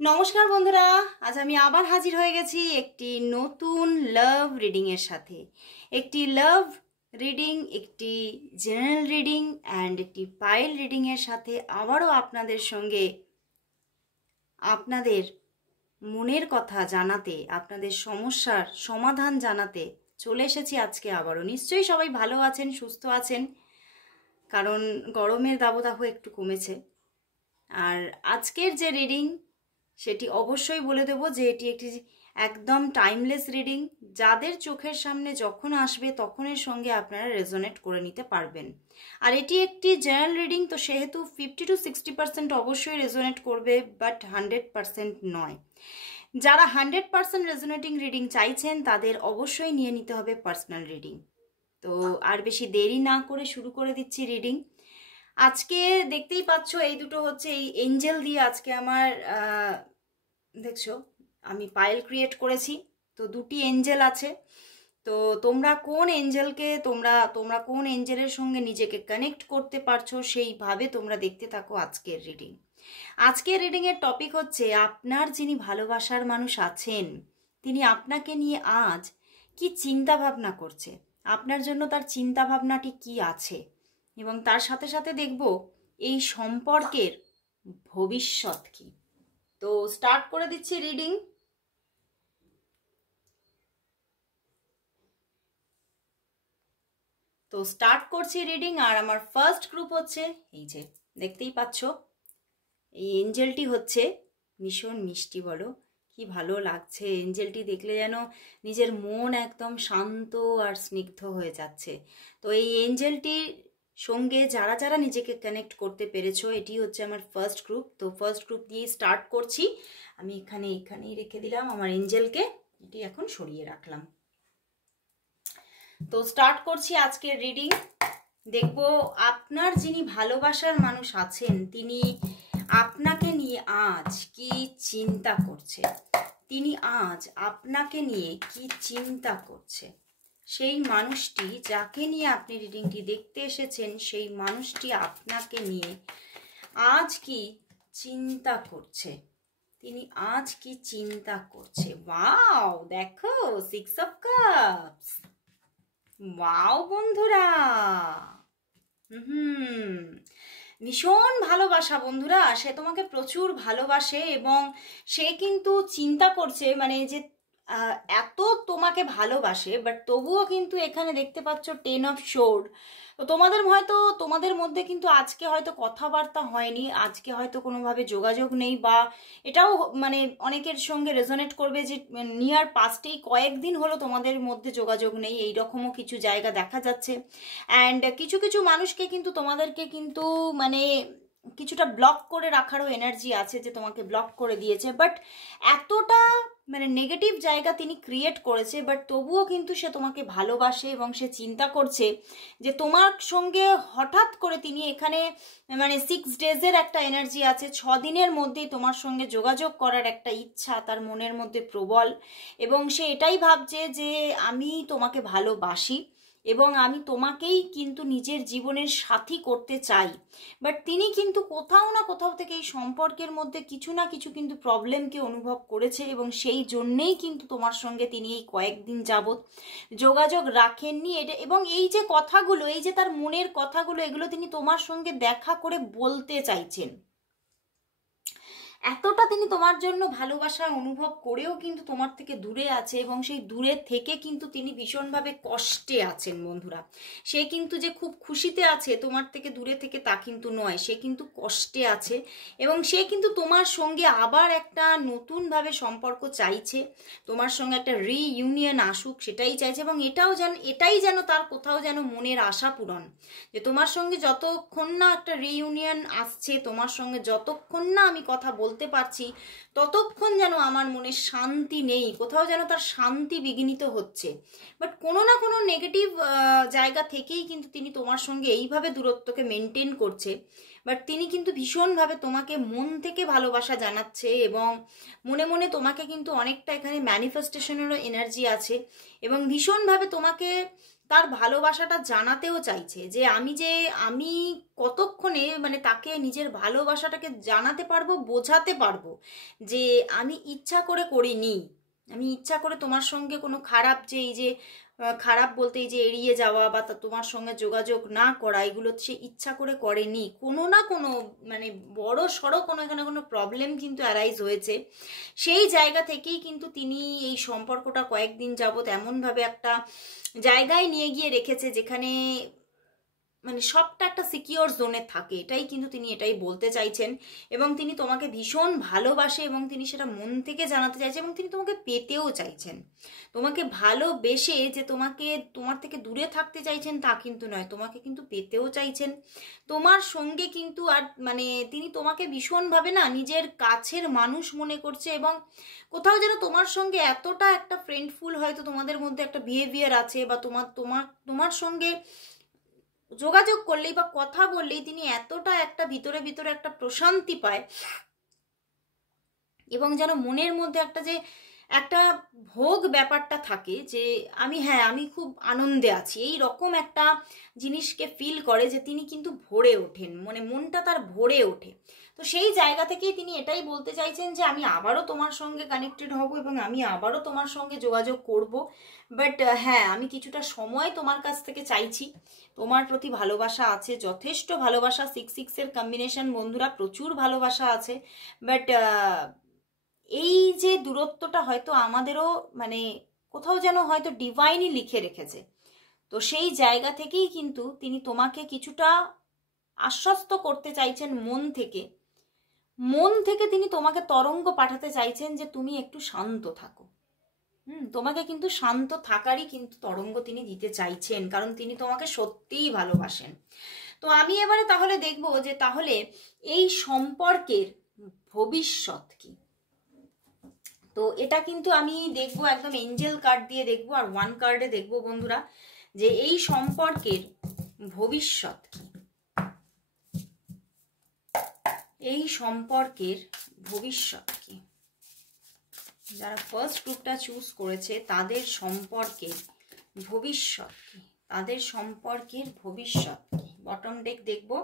নমস্কার বন্ধুরা, আজ আমি আবার হাজির হয়ে গেছি একটি নতুন লাভ রিডিং এর সাথে। একটি লাভ রিডিং, একটি জেনারেল রিডিং অ্যান্ড একটি পাইল রিডিং এর সাথে আবারও আপনাদের সঙ্গে আপনাদের মনের কথা জানাতে, আপনাদের সমস্যার সমাধান জানাতে চলে এসেছি আজকে আবারও। নিশ্চয়ই সবাই ভালো আছেন, সুস্থ আছেন, কারণ গরমের দাবদাহ একটু কমেছে। আর আজকের যে রিডিং সেটি অবশ্যই বলে দেব যে এটি একটি একদম টাইমলেস রিডিং, যাদের চোখের সামনে যখন আসবে তখনের সঙ্গে আপনারা রেজোনেট করে নিতে পারবেন। আর এটি একটি জেনারেল রিডিং, তো সেহেতু 50-60% অবশ্যই রেজোনেট করবে, বাট 100% নয়। যারা 100% রেজোনেটিং রিডিং চাইছেন তাদের অবশ্যই নিয়ে নিতে হবে পার্সোনাল রিডিং। তো আর বেশি দেরি না করে শুরু করে দিচ্ছি রিডিং। আজকে দেখতেই পাচ্ছ এই দুটো হচ্ছে এই এঞ্জেল দিয়ে আজকে আমার দেখছো আমি পাইল ক্রিয়েট করেছি। তো দুটি এঞ্জেল আছে, তো তোমরা কোন এঞ্জেলকে তোমরা কোন এঞ্জেলের সঙ্গে নিজেকে কানেক্ট করতে পারছো সেইভাবে তোমরা দেখতে থাকো আজকের রিডিং। আজকের রিডিং এর টপিক হচ্ছে আপনার যিনি ভালোবাসার মানুষ আছেন তিনি আপনাকে নিয়ে আজ কি চিন্তা ভাবনা করছে, আপনার জন্য তার চিন্তা ভাবনাটি কি আছে, এবং তার সাথে সাথে দেখব এই সম্পর্কের ভবিষ্যৎ কি। তো স্টার্ট করে দিচ্ছি রিডিং। তো স্টার্ট করছি রিডিং। আর আমার ফার্স্ট গ্রুপ হচ্ছে এই যে দেখতেই পাচ্ছ, এই এঞ্জেলটি হচ্ছে ভীষণ মিষ্টি, বলো কি ভালো লাগছে। এঞ্জেলটি দেখলে যেন নিজের মন একদম শান্ত আর স্নিগ্ধ হয়ে যাচ্ছে। তো এই এঞ্জেলটির সঙ্গে যারা যারা নিজেকে কানেক্ট করতে পেরেছো, এটি হচ্ছে আমার ফার্স্ট গ্রুপ। তো ফার্স্ট গ্রুপ দিয়ে স্টার্ট করছি। আমি এখানেই রেখে দিলাম আমার এঞ্জেলকে, এটি এখন সরিয়ে রাখলাম। তো স্টার্ট করছি আজকের রিডিং। দেখব আপনার যিনি ভালোবাসার মানুষ আছেন তিনি আপনাকে নিয়ে আজ কি চিন্তা করছে, তিনি আজ আপনাকে নিয়ে কি চিন্তা করছে। সেই মানুষটি যাকে নিয়ে আপনি রিডিংটি দেখতে এসেছেন, সেই মানুষটি আপনাকে নিয়ে আজ কি চিন্তা করছে, তিনি আজ কি চিন্তা করছে। ওয়াও, দেখো 6 অফ কাপস। ওয়াও বন্ধুরা, ভীষণ ভালোবাসা বন্ধুরা, সে তোমাকে প্রচুর ভালোবাসে এবং সে কিন্তু চিন্তা করছে, মানে যে এত তোমাকে ভালোবাসে, বাট তবুও কিন্তু এখানে দেখতে পাচ্ছ 10 অফ সোর্ড। তো তোমাদের মধ্যে কিন্তু আজকে হয়তো কথাবার্তা হয়নি, আজকে হয়তো কোনোভাবে যোগাযোগ নেই, বা এটাও মানে অনেকের সঙ্গে রেজোনেট করবে যে নিয়ার পাস্টেই কয়েকদিন হলো তোমাদের মধ্যে যোগাযোগ নেই, এইরকমও কিছু জায়গা দেখা যাচ্ছে। অ্যান্ড কিছু কিছু মানুষকে কিন্তু তোমাদেরকে কিন্তু মানে কিছুটা ব্লক করে রাখারও এনার্জি আছে, যে তোমাকে ব্লক করে দিয়েছে, বাট এতটা মানে নেগেটিভ জায়গা তিনি ক্রিয়েট করেছে, বাট তবুও কিন্তু সে তোমাকে ভালোবাসে এবং সে চিন্তা করছে যে তোমার সঙ্গে হঠাৎ করে তিনি এখানে মানে 6 ডেজের একটা এনার্জি আছে, 6 দিনের মধ্যেই তোমার সঙ্গে যোগাযোগ করার একটা ইচ্ছা তার মনের মধ্যে প্রবল, এবং সে এটাই ভাবছে যে আমি তোমাকে ভালোবাসি এবং আমি তোমাকেই কিন্তু নিজের জীবনের সাথী করতে চাই। বাট তিনি কিন্তু কোথাও না কোথাও থেকে এই সম্পর্কের মধ্যে কিছু না কিছু কিন্তু প্রবলেমকে অনুভব করেছে, এবং সেই জন্যেই কিন্তু তোমার সঙ্গে তিনি এই কয়েকদিন যাবৎ যোগাযোগ রাখেননি। এটা এবং এই যে কথাগুলো, এই যে তার মনের কথাগুলো, এগুলো তিনি তোমার সঙ্গে দেখা করে বলতে চাইছেন। এতটা তিনি তোমার জন্য ভালোবাসা অনুভব করেও কিন্তু তোমার থেকে দূরে আছে, এবং সেই দূরে থেকে কিন্তু তিনি ভীষণভাবে কষ্টে আছেন বন্ধুরা। সে কিন্তু যে খুব খুশিতে আছে তোমার থেকে দূরে থেকে তা কিন্তু নয়, সে কিন্তু কষ্টে আছে, এবং সে কিন্তু তোমার সঙ্গে আবার একটা নতুনভাবে সম্পর্ক চাইছে, তোমার সঙ্গে একটা রিইউনিয়ন আসুক সেটাই চাইছে, এবং এটাই যেন তার কোথাও যেন মনের আশা পূরণ, যে তোমার সঙ্গে যতক্ষণ না একটা রিইউনিয়ন আসছে, তোমার সঙ্গে যতক্ষণ না আমি কথা বলতে পারছি, ততক্ষণ যেন আমার মনে শান্তি নেই, কোথাও যেন তার শান্তি বিঘ্নিত হচ্ছে। বাট কোনো না কোনো নেগেটিভ জায়গা থেকেই কিন্তু তিনি তোমার সঙ্গে এইভাবে দূরত্বকে মেনটেন করছে। বাট তিনি কিন্তু ভীষণভাবে তোমাকে মন থেকে ভালোবাসা জানাচ্ছে, এবং মনে মনে তোমাকে কিন্তু অনেকটা এখানে ম্যানিফেস্টেশনেরও এনার্জি আছে, এবং ভীষণভাবে তোমাকে তার ভালোবাসাটা জানাতেও চাইছে যে আমি কতক্ষণে মানে তাকে নিজের ভালোবাসাটাকে জানাতে পারবো, বোঝাতে পারবো যে আমি ইচ্ছা করে করিনি, আমি ইচ্ছা করে তোমার সঙ্গে কোনো খারাপ, যে এই যে খারাপ বলতে এই যে এড়িয়ে যাওয়া বা তোমার সঙ্গে যোগাযোগ না করা, এগুলো সে ইচ্ছা করে করেনি। কোনো না কোনো মানে বড় সড়ো কোনো এখানে কোনো প্রবলেম কিন্তু অ্যারাইজ হয়েছে, সেই জায়গা থেকেই কিন্তু তিনি এই সম্পর্কটা কয়েকদিন যাবৎ এমনভাবে একটা জায়গায় নিয়ে গিয়ে রেখেছে যেখানে মানে সবটা একটা সিকিওর জোনে থাকে, এটাই কিন্তু তিনি এটাই বলতে চাইছেন। এবং তিনি তোমাকে ভীষণ ভালোবাসে এবং তিনি সেটা মন থেকে জানাতে চাইছেন, এবং তিনি তোমাকে পেতেও চাইছেন। তোমাকে ভালোবেসে যে তোমার থেকে দূরে থাকতে চাইছেন তা কিন্তু নয়, তোমাকে কিন্তু পেতেও চাইছেন তোমার সঙ্গে কিন্তু। আর মানে তিনি তোমাকে ভীষণভাবে না নিজের কাছের মানুষ মনে করছে, এবং কোথাও যেন তোমার সঙ্গে এতটা একটা ফ্রেন্ডফুল হয়তো তোমাদের মধ্যে একটা বিহেভিয়ার আছে, বা তোমার সঙ্গে যোগাযোগ করলেই বা কথা বললেই তিনি এতটা একটা ভিতরে ভিতরে একটা প্রশান্তি পায়, এবং যেন মনের মধ্যে একটা ভোগ ব্যাপারটা থাকে যে আমি খুব আনন্দে আছি, এই রকম একটা জিনিসকে ফিল করে যে তিনি কিন্তু ভরে ওঠেন, মানে মনটা তার ভরে ওঠে। তো সেই জায়গা থেকেই তিনি এটাই বলতে চাইছেন যে আমি আবারও তোমার সঙ্গে কানেক্টেড হব এবং আমি আবারও তোমার সঙ্গে যোগাযোগ করব, বাট হ্যাঁ আমি কিছুটা সময় তোমার কাছ থেকে চাইছি। তোমার প্রতি ভালোবাসা আছে, যথেষ্ট ভালোবাসা, 6-6-এর কম্বিনেশন বন্ধুরা, প্রচুর ভালোবাসা আছে, বাট এই যে দূরত্বটা হয়তো আমাদেরও মানে কোথাও যেন হয়তো ডিভাইনই লিখে রেখেছে। তো সেই জায়গা থেকেই কিন্তু তিনি তোমাকে কিছুটা আশ্বস্ত করতে চাইছেন মন থেকে তিনি তোমাকে তরঙ্গ পাঠাতে চাইছেন যে তুমি একটু শান্ত থাকো। তোমাকে কিন্তু শান্ত থাকারই কিন্তু তরঙ্গ তিনি দিতে চাইছেন, কারণ তিনি তোমাকে সত্যিই ভালোবাসেন। তো আমি এবারে তাহলে দেখবো যে তাহলে এই সম্পর্কের ভবিষ্যৎ কি। তো এটা কিন্তু আমি দেখবো একদম এঞ্জেল কার্ড দিয়ে দেখবো, আর 1 কার্ডে দেখবো বন্ধুরা যে এই সম্পর্কের ভবিষ্যৎ কি। এই সম্পর্কের ভবিষ্যৎ কি, যারা ফার্স্ট গ্রুপটা চুজ করেছে তাদের সম্পর্কের ভবিষ্যৎ কি, তাদের সম্পর্কের ভবিষ্যৎ কি। বটম ডেক দেখবো।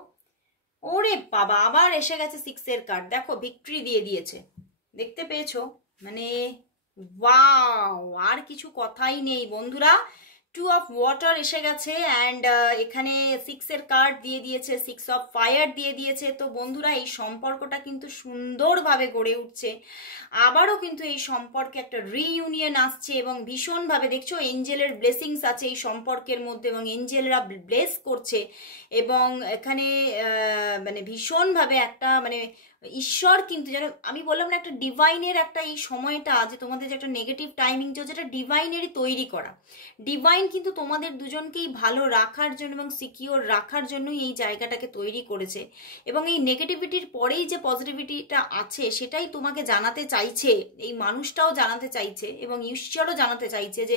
ওরে বাবা, আবার এসে গেছে 6-এর কার্ড, দেখো ভিক্টরি দিয়ে দিয়েছে, দেখতে পেয়েছো? মানে ওয়াও, আর কিছু কথাই নেই বন্ধুরা। 2 অফ ওয়াটার এসে গেছে, অ্যান্ড এখানে 6-এর কার্ড দিয়ে দিয়েছে, 6 অফ ফায়ার দিয়ে দিয়েছে। তো বন্ধুরা এই সম্পর্কটা কিন্তু সুন্দরভাবে গড়ে উঠছে, আবারও কিন্তু এই সম্পর্কে একটা রিইউনিয়ন আসছে, এবং ভীষণভাবে দেখছো এঞ্জেলের ব্লেসিংস আছে এই সম্পর্কের মধ্যে, এবং এঞ্জেলরা ব্লেস করছে, এবং এখানে মানে ভীষণভাবে একটা মানে ঈশ্বর কিন্তু যেন আমি বললাম না, একটা ডিভাইনের একটা এই সময়টা যে তোমাদের যে একটা নেগেটিভ টাইমিং যেটা ডিভাইনেরই তৈরি করা, ডিভাইন কিন্তু তোমাদের দুজনকেই ভালো রাখার জন্য এবং সিকিওর রাখার জন্যই এই জায়গাটাকে তৈরি করেছে, এবং এই নেগেটিভিটির পরেই যে পজিটিভিটিটা আছে সেটাই তোমাকে জানাতে চাইছে, এই মানুষটাও জানাতে চাইছে, এবং ঈশ্বরও জানাতে চাইছে যে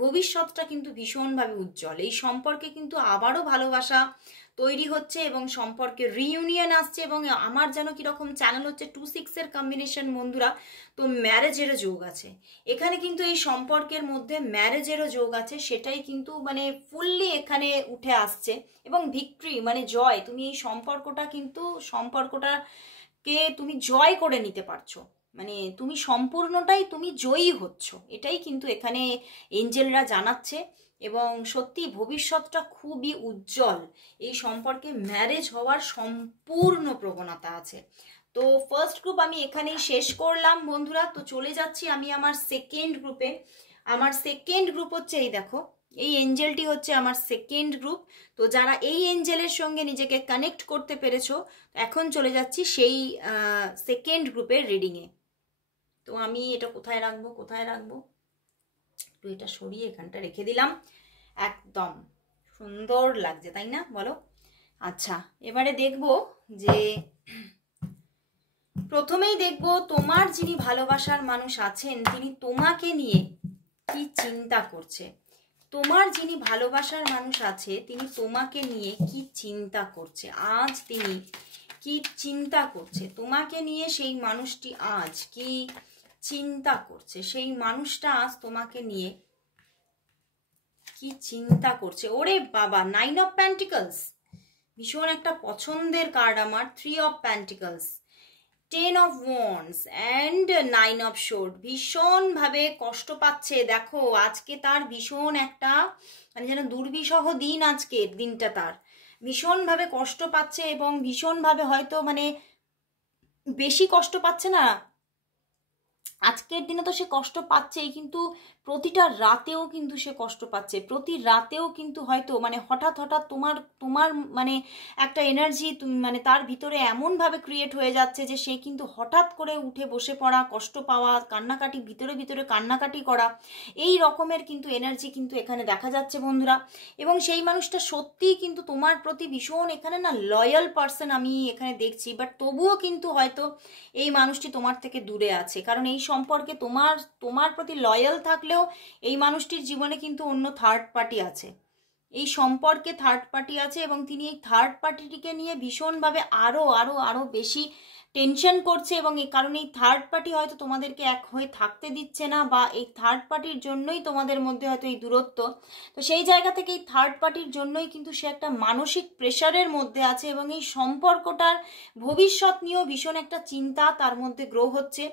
ভবিষ্যৎটা কিন্তু ভীষণভাবে উজ্জ্বল। এই সম্পর্কে কিন্তু আবারও ভালোবাসা তৈরি হচ্ছে এবং সম্পর্কে রিইউনিয়ন আসছে, এবং আমার যেন কিরকম চ্যানেল হচ্ছে 2-6-এর কম্বিনেশন বন্ধুরা। তো ম্যারেজেরও যোগ আছে এখানে, কিন্তু এই সম্পর্কের মধ্যে ম্যারেজেরও যোগ আছে, সেটাই কিন্তু মানে ফুললি এখানে উঠে আসছে, এবং ভিক্টরি মানে জয়, তুমি এই সম্পর্কটাকে তুমি জয় করে নিতে পারছো, মানে তুমি সম্পূর্ণটাই তুমি জয়ী হচ্ছ, এটাই কিন্তু এখানে এঞ্জেলরা জানাচ্ছে, এবং সত্যি ভবিষ্যৎটা খুবই উজ্জ্বল। এই সম্পর্কে ম্যারেজ হওয়ার সম্পূর্ণ প্রবণতা আছে। তো ফার্স্ট গ্রুপ আমি এখানেই শেষ করলাম বন্ধুরা। তো চলে যাচ্ছি আমি আমার সেকেন্ড গ্রুপে। আমার সেকেন্ড গ্রুপ হচ্ছে এই দেখো, এই এঞ্জেলটি হচ্ছে আমার সেকেন্ড গ্রুপ। তো যারা এই এঞ্জেলের সঙ্গে নিজেকে কানেক্ট করতে পেরেছো, এখন চলে যাচ্ছি সেই সেকেন্ড গ্রুপের রিডিংয়ে। তো আমি এটা কোথায় রাখবো একটু এটা সরিয়ে এখানটা রেখে দিলাম, একদম সুন্দর লাগছে তাই না বলো? আচ্ছা, এবারে দেখবো যে প্রথমেই দেখবো তোমার যিনি ভালোবাসার মানুষ আছেন তিনি তোমাকে নিয়ে কি চিন্তা করছে। তোমার যিনি ভালোবাসার মানুষ আছে তিনি তোমাকে নিয়ে কি চিন্তা করছে, আজ তিনি কি চিন্তা করছে তোমাকে নিয়ে সেই মানুষটি, আজ কি চিন্তা করছে সেই মানুষটা, আজ তোমাকে নিয়ে কি চিন্তা করছে। ওরে বাবা, 9 অফ পেন্টিকলস, ভীষণ একটা পছন্দের কার্ড আমার। 3 of pentacles, 10 of wands and 9 of শোর্ড। ভীষণভাবে কষ্ট পাচ্ছে দেখো, আজকে তার ভীষণ একটা মানে যেন দুর্বিষহ দিন, আজকের দিনটা তার ভীষণভাবে কষ্ট পাচ্ছে এবং ভীষণভাবে হয়তো মানে বেশি কষ্ট পাচ্ছে না, আজকের দিনে তো সে কষ্ট পাচ্ছেই, কিন্তু প্রতিটা রাতেও কিন্তু সে কষ্ট পাচ্ছে। প্রতি রাতেও কিন্তু হয়তো মানে হঠাৎ হঠাৎ তোমার তোমার মানে একটা এনার্জি মানে তার ভিতরে এমনভাবে ক্রিয়েট হয়ে যাচ্ছে যে সে কিন্তু হঠাৎ করে উঠে বসে পড়া, কষ্ট পাওয়া, কান্নাকাটি, ভিতরে ভিতরে কান্নাকাটি করা, এই রকমের কিন্তু এনার্জি কিন্তু এখানে দেখা যাচ্ছে বন্ধুরা। এবং সেই মানুষটা সত্যিই কিন্তু তোমার প্রতি ভীষণ এখানে না লয়াল পার্সন আমি এখানে দেখছি, বাট তবুও কিন্তু হয়তো এই মানুষটি তোমার থেকে দূরে আছে, কারণ এই সম্পর্কে তোমার তোমার প্রতি লয়াল থাকলেও এই মানুষটির জীবনে কিন্তু অন্য থার্ড পার্টি আছে, এই সম্পর্কে থার্ড পার্টি আছে এবং তিনি এই থার্ড পার্টিটিকে নিয়ে ভীষণভাবে আরো আরো আরো বেশি টেনশন করছে। এবং এই কারণে এই থার্ড পার্টি হয়তো তোমাদেরকে এক হয়ে থাকতে দিচ্ছে না, বা এই থার্ড পার্টির জন্যই তোমাদের মধ্যে হয়তো এই দূরত্ব। তো সেই জায়গা থেকে এই থার্ড পার্টির জন্যই কিন্তু সে একটা মানসিক প্রেশারের মধ্যে আছে এবং এই সম্পর্কটার ভবিষ্যৎ নিয়েও ভীষণ একটা চিন্তা তার মধ্যে গ্রো হচ্ছে।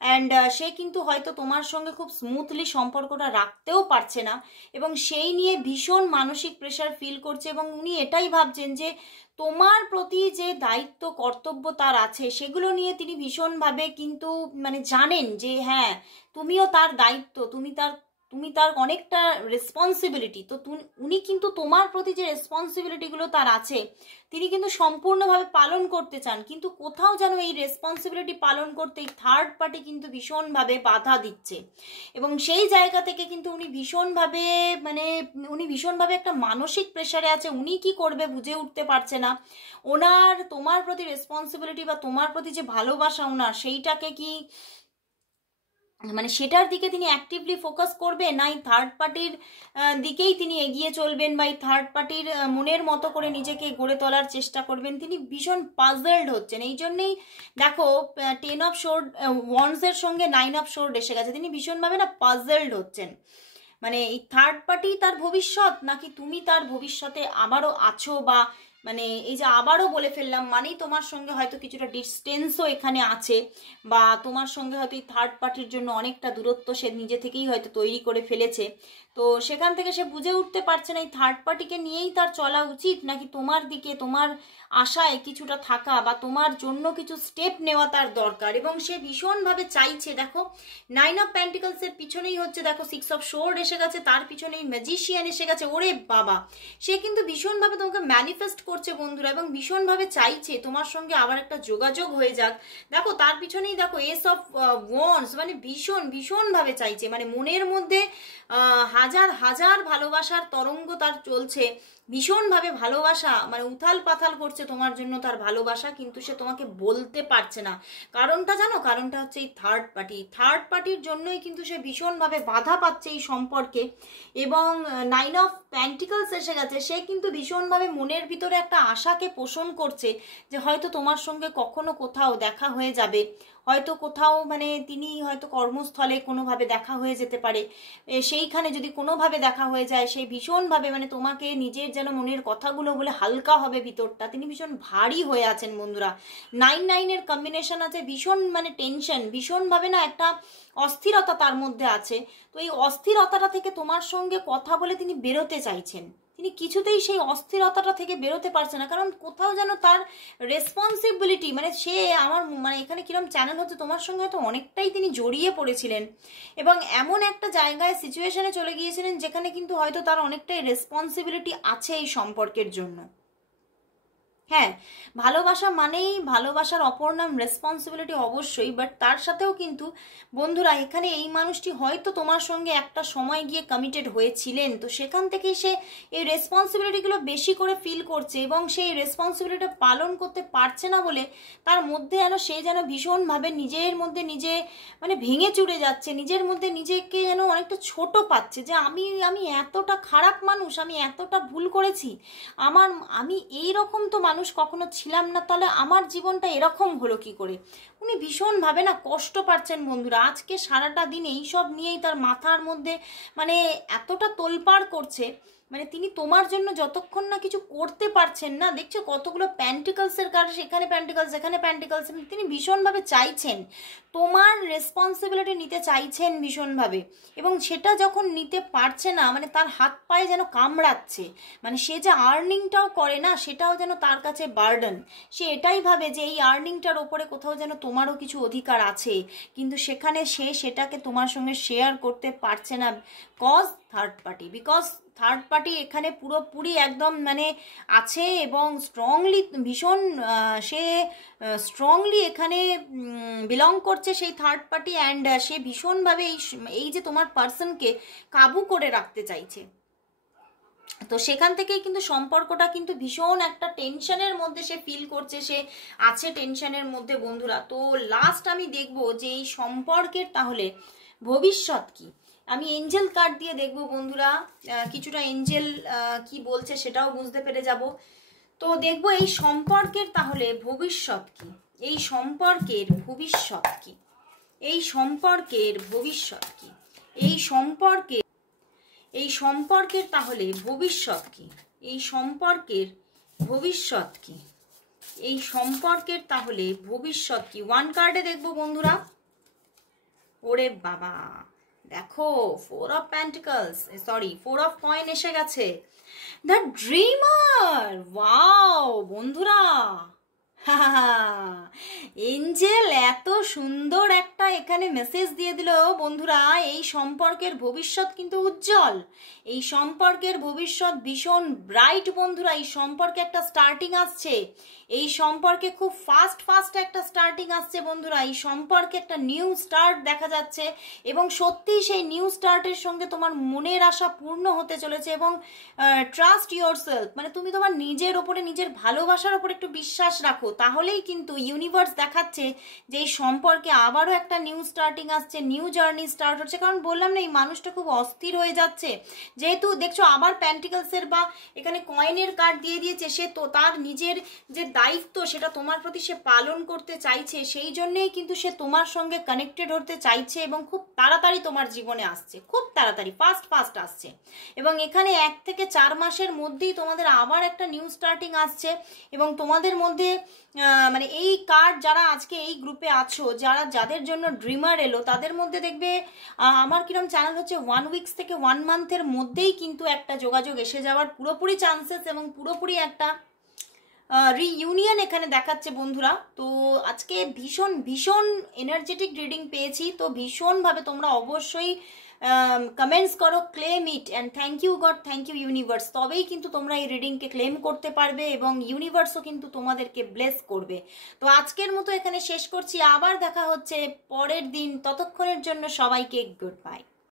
অ্যান্ড সে কিন্তু হয়তো তোমার সঙ্গে খুব স্মুথলি সম্পর্কটা রাখতেও পারছে না এবং সেই নিয়ে ভীষণ মানসিক প্রেশার ফিল করছে। এবং উনি এটাই ভাবছেন যে তোমার প্রতি যে দায়িত্ব কর্তব্য তার আছে সেগুলো নিয়ে তিনি ভীষণভাবে কিন্তু মানে জানেন যে হ্যাঁ তুমিও তার দায়িত্ব, তুমি তার অনেকটা রেসপন্সিবিলিটি। তো উনি কিন্তু তোমার প্রতি যে রেসপন্সিবিলিটিগুলো তার আছে তিনি কিন্তু সম্পূর্ণভাবে পালন করতে চান, কিন্তু কোথাও যেন এই রেসপন্সিবিলিটি পালন করতে এই থার্ড পার্টি কিন্তু ভীষণভাবে বাধা দিচ্ছে। এবং সেই জায়গা থেকে কিন্তু উনি ভীষণভাবে একটা মানসিক প্রেশারে আছে। উনি কি করবে বুঝে উঠতে পারছে না। ওনার তোমার প্রতি রেসপন্সিবিলিটি বা তোমার প্রতি যে ভালোবাসা ওনার, সেইটাকে কি মানে সেটার দিকে তিনি অ্যাক্টিভলি ফোকাস করবে, না এই থার্ড পার্টির দিকেই তিনি এগিয়ে চলবেন বা এই থার্ড পার্টির মনের মতো করে নিজেকে গড়ে তোলার চেষ্টা করবেন। তিনি ভীষণ পাজলড হচ্ছেন। এই জন্যই দেখো 10 অফ শোর্ড ওয়ান্ডসের সঙ্গে 9 অফ শোর্ড এসে গেছে। তিনি ভীষণভাবে না পাজলড হচ্ছেন, মানে এই থার্ড পার্টি তার ভবিষ্যৎ নাকি তুমি তার ভবিষ্যতে আবারও আছো, বা মানে এই যে আবারও বলে ফেললাম মানেই তোমার সঙ্গে হয়তো কিছুটা ডিস্টেন্সও এখানে আছে, বা তোমার সঙ্গে হয়তো এই থার্ড পার্টির জন্য অনেকটা দূরত্ব সে নিজে থেকেই হয়তো তৈরি করে ফেলেছে। তো সেখান থেকে সে বুঝে উঠতে পারছে না এই থার্ড পার্টিকে নিয়েই তার চলা উচিত নাকি তোমার দিকে তোমার আশায় কিছুটা থাকা বা তোমার জন্য কিছু স্টেপ নেওয়া তার দরকার। এবং সে ভীষণভাবে চাইছে, দেখো 9 অফ পেন্টিকলসের পিছনেই হচ্ছে দেখো 6 অফ শোর্ড এসে গেছে, তার পিছনেই ম্যাজিশিয়ান এসে গেছে। ওরে বাবা, সে কিন্তু ভীষণভাবে তোমাকে ম্যানিফেস্ট করছে বন্ধুরা এবং ভীষণভাবে চাইছে তোমার সঙ্গে আবার একটা যোগাযোগ হয়ে যাক। দেখো তার পিছনেই দেখো এস অফ ওয়ান্ডস, মানে ভীষণভাবে চাইছে, মানে মনের মধ্যে হাজার হাজার ভালোবাসার তরঙ্গ তার চলছে, ভীষণভাবে ভালোবাসা মানে উথাল পাথাল করছে তোমার জন্য তার ভালোবাসা, কিন্তু সে তোমাকে বলতে পারছে না। কারণটা জানো, কারণটা হচ্ছে এই থার্ড পার্টির জন্যই কিন্তু সে ভীষণভাবে বাধা পাচ্ছে এই সম্পর্কে। এবং 9 অফ পেন্টিকলস এসে গেছে, সে কিন্তু ভীষণভাবে মনের ভিতরে একটা আশাকে পোষণ করছে যে হয়তো তোমার সঙ্গে কখনো কোথাও দেখা হয়ে যাবে, হয়তো কোথাও মানে তিনি হয়তো কর্মস্থলে কোনোভাবে দেখা হয়ে যেতে পারে, সেইখানে যদি কোনোভাবে দেখা হয়ে যায় সেই ভীষণভাবে মানে তোমাকে নিজের যেন মনের কথাগুলো বলে হালকা হবে ভিতরটা, তিনি ভীষণ ভারী হয়ে আছেন বন্ধুরা। 9-9 এর কম্বিনেশন আছে, ভীষণ মানে টেনশন, ভীষণভাবে না একটা অস্থিরতা তার মধ্যে আছে। তো এই অস্থিরতাটা থেকে তোমার সঙ্গে কথা বলে তিনি বেরোতে চাইছেন, তিনি কিছুতেই সেই অস্থিরতাটা থেকে বেরোতে পারছে না, কারণ কোথাও যেন তার রেসপন্সিবিলিটি মানে সে আমার মানে এখানে কিরম চ্যানেল হচ্ছে তোমার সঙ্গে হয়তো অনেকটাই তিনি জড়িয়ে পড়েছিলেন এবং এমন একটা জায়গায় সিচুয়েশনে চলে গিয়েছিলেন যেখানে কিন্তু হয়তো তার অনেকটাই রেসপন্সিবিলিটি আছে এই সম্পর্কের জন্য। হ্যাঁ, ভালোবাসা মানেই ভালোবাসার অপর নাম রেসপন্সিবিলিটি অবশ্যই, বাট তার সাথেও কিন্তু বন্ধুরা এখানে এই মানুষটি হয়তো তোমার সঙ্গে একটা সময় গিয়ে কমিটেড হয়েছিলেন, তো সেখান থেকেই সে এই রেসপন্সিবিলিটিগুলো বেশি করে ফিল করছে এবং সেই রেসপন্সিবিলিটি পালন করতে পারছে না বলে তার মধ্যে সে যেন ভীষণভাবে নিজের মধ্যে নিজে মানে ভেঙে চুরে যাচ্ছে, নিজের মধ্যে নিজেকে যেন অনেকটা ছোট পাচ্ছে যে আমি এতটা খারাপ মানুষ, আমি এতটা ভুল করেছি, আমি এই রকম তো মানুষ কখনো ছিলাম না, তাহলে আমার জীবনটা এরকম হলো কি করে। উনি ভীষণভাবে না কষ্ট পাচ্ছেন বন্ধুরা, আজকে সারাটা দিন এইসব নিয়েই তার মাথার মধ্যে মানে এতটা তোলপাড় করছে। মানে তিনি তোমার জন্য যতক্ষণ না কিছু করতে পারছেন না, দেখছো কতগুলো প্যান্টিকলসের কার্ড, সেখানে প্যান্টিকলস এখানে প্যান্টিকলস, তিনি ভীষণভাবে চাইছেন তোমার রেসপন্সিবিলিটি নিতে চাইছেন ভীষণভাবে, এবং সেটা যখন নিতে পারছে না মানে তার হাত পায়ে যেন কামড়াচ্ছে। মানে সে যে আর্নিংটাও করে না সেটাও যেন তার কাছে বার্ডেন। সে এটাই ভাবে যে এই আর্নিংটার ওপরে কোথাও যেন তোমারও কিছু অধিকার আছে, কিন্তু সেখানে সে সেটাকে তোমার সঙ্গে শেয়ার করতে পারছে না বিকজ থার্ড পার্টি এখানে পুরোপুরি একদম মানে আছে, এবং স্ট্রংলি ভীষণ সে স্ট্রংলি এখানে বিলং করছে সেই থার্ড পার্টি, অ্যান্ড সে ভীষণভাবে এই যে তোমার পার্সনকে কাবু করে রাখতে চাইছে। তো সেখান থেকেই কিন্তু সম্পর্কটা কিন্তু ভীষণ একটা টেনশনের মধ্যে সে ফিল করছে, সে আছে টেনশনের মধ্যে বন্ধুরা। তো লাস্ট আমি দেখব যে এই সম্পর্কের তাহলে ভবিষ্যৎ কি। আমি এঞ্জেল কার্ড দিয়ে দেখব বন্ধুরা, কিছুটা এঞ্জেল কি বলছে সেটাও বুঝতে পেরে যাব। তো দেখব এই সম্পর্কের তাহলে ভবিষ্যৎ কি, এই সম্পর্কের ভবিষ্যৎ কি, এই সম্পর্কের ভবিষ্যৎ কি, এই সম্পর্কের তাহলে ভবিষ্যৎ কি, এই সম্পর্কের ভবিষ্যৎ কি, এই সম্পর্কের তাহলে ভবিষ্যৎ কি। ওয়ান কার্ডে দেখবো বন্ধুরা। ওরে বাবা, দেখো 4 of pentacles, sorry 4 of coin এসে গেছে। দ্য ড্রিমার, ওয়াও বন্ধুরা, এঞ্জেল এত সুন্দর একটা এখানে মেসেজ দিয়ে দিল বন্ধুরা। এই সম্পর্কের ভবিষ্যৎ কিন্তু উজ্জ্বল, এই সম্পর্কের ভবিষ্যৎ ভীষণ ব্রাইট বন্ধুরা। এই সম্পর্কে একটা স্টার্টিং আসছে, এই সম্পর্কে খুব ফাস্ট একটা স্টার্টিং আসছে বন্ধুরা। এই সম্পর্কে একটা নিউ স্টার্ট দেখা যাচ্ছে, এবং সত্যি সেই নিউ স্টার্টের সঙ্গে তোমার মনের আশা পূর্ণ হতে চলেছে। এবং ট্রাস্ট ইয়োরসেলফ, মানে তুমি তোমার নিজের ওপরে, নিজের ভালোবাসার ওপরে একটু বিশ্বাস রাখো, তাহলেই কিন্তু ইউনিভার্স দেখাচ্ছে যে এই সম্পর্কে আবারও একটা নিউ স্টার্টিং আসছে, নিউ জার্নি স্টার্ট হচ্ছে। কারণ বললাম না এই মানুষটা খুব অস্থির হয়ে যাচ্ছে, যেহেতু দেখছো আবার প্যান্টিকলসের বা এখানে কয়েনের কার্ড দিয়ে দিয়েছে। সে তো তার নিজের যে দায়িত্ব সেটা তোমার প্রতি সে পালন করতে চাইছে, সেই জন্যেই কিন্তু সে তোমার সঙ্গে কানেক্টেড হতে চাইছে, এবং খুব তাড়াতাড়ি তোমার জীবনে আসছে, খুব তাড়াতাড়ি ফাস্ট আসছে। এবং এখানে 1 থেকে 4 মাসের মধ্যেই তোমাদের আবার একটা নিউ স্টার্টিং আসছে। এবং তোমাদের মধ্যে মানে এই কার্ড যারা আজকে এই গ্রুপে আছো, যাদের জন্য ড্রিমার এলো, তাদের মধ্যে দেখবে আমার কিরম চ্যানেল হচ্ছে 1 উইকস থেকে 1 মান্থের মধ্যেই কিন্তু একটা যোগাযোগ এসে যাওয়ার পুরোপুরি চান্সেস, এবং পুরোপুরি একটা রিইউনিয়ন এখানে দেখাচ্ছে বন্ধুরা। তো আজকে ভীষণ এনার্জেটিক রিডিং পেয়েছি, তো ভীষণভাবে তোমরা অবশ্যই কমেন্টস করো, claim it, and thank you God, thank you universe. তবেই কিন্তু তোমরা এই রিডিংকে ক্লেম করতে পারবে, এবং ইউনিভার্সও কিন্তু তোমাদেরকে ব্লেস করবে। তো আজকের মতো এখানে শেষ করছি, আবার দেখা হচ্ছে পরের দিন। ততক্ষণের জন্য সবাইকে গুড বাই।